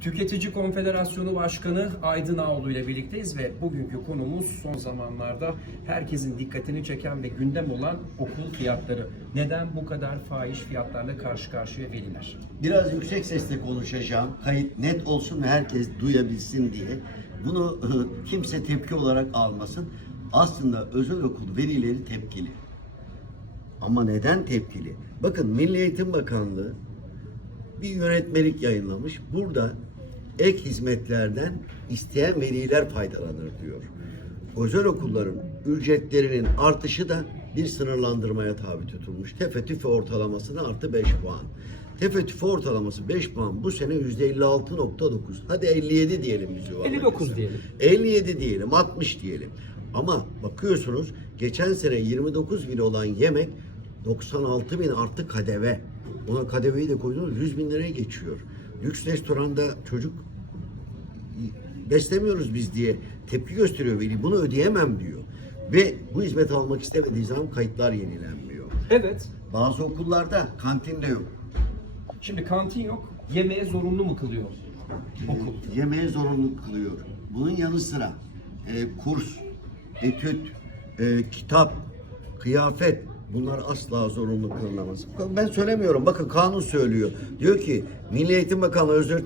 Tüketici Konfederasyonu Başkanı Aydın Ağoğlu ile birlikteyiz ve bugünkü konumuz son zamanlarda herkesin dikkatini çeken ve gündem olan okul fiyatları. Neden bu kadar fahiş fiyatlarla karşı karşıya veliler? Biraz yüksek sesle konuşacağım. Kayıt net olsun ve herkes duyabilsin diye. Bunu kimse tepki olarak almasın. Aslında özel okul velileri tepkili. Ama neden tepkili? Bakın Milli Eğitim Bakanlığı bir yönetmelik yayınlamış. Burada ek hizmetlerden isteyen veliler faydalanır diyor. Özel okulların ücretlerinin artışı da bir sınırlandırmaya tabi tutulmuş. Tefe tüfe ortalamasına artı 5 puan. Tefe tüfe ortalaması 5 puan bu sene %56.9. Hadi 57 diyelim biz yuvarlak 59 hesap. diyelim. 57 diyelim, 60 diyelim. Ama bakıyorsunuz geçen sene 29 bin olan yemek 96 bin artı kadeve. Ona kadeveyi de koydunuz 100 bin liraya geçiyor. Lüks restoranda çocuk beslemiyoruz biz diye tepki gösteriyor veli. Bunu ödeyemem diyor. Ve bu hizmeti almak istemediği zaman kayıtlar yenilenmiyor. Evet. Bazı okullarda kantin de yok. Şimdi kantin yok. Yemeğe zorunlu mu kılıyor okul? yemeğe zorunlu kılıyor. Bunun yanı sıra e, kurs, etüt, e, kitap, kıyafet bunlar asla zorunlu kılınamaz. Ben söylemiyorum. Bakın kanun söylüyor. Diyor ki Milli Eğitim Bakanlığı öğretim